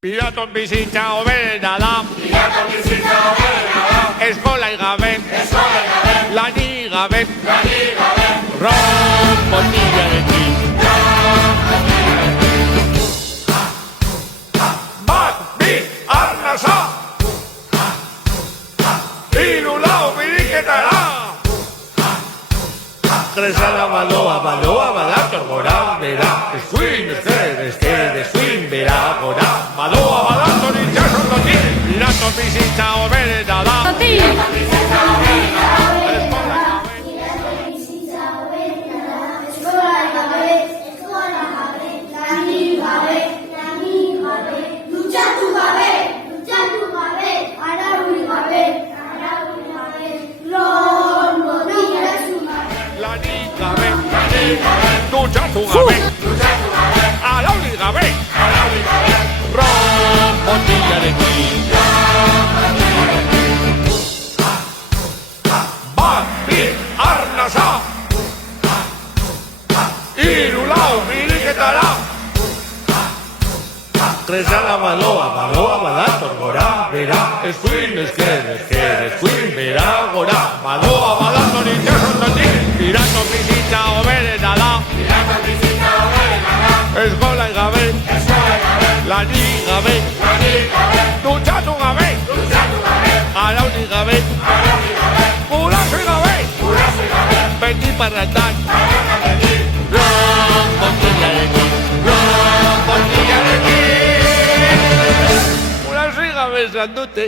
Piraton bizitza hobena da, eskola gabe, lanik gabe, ronbotiarekin. Bat, bi, arnasa, hiru lau biriketara. Kresala badoa badator gora, bera, eskuin, eskuin, bera, gora. Badoa badator itxasondotik, piraton bizitza hobena da. Dutxatu gabe, arauli gabe, ronbotiarekin. Bat, bi, arnasa, hiru lau biriketara. Kresala badoa badator gora, bera, eskuin, eskuin, bera, gora. Badoa badator itxasondotik, piraton bizitza hobena da. Eskola gabe, lanik gabe, dutxatu gabe, arauli gabe, guraso gabe, beti parrandan, ronbotiarekin. Guraso gabe esan dute.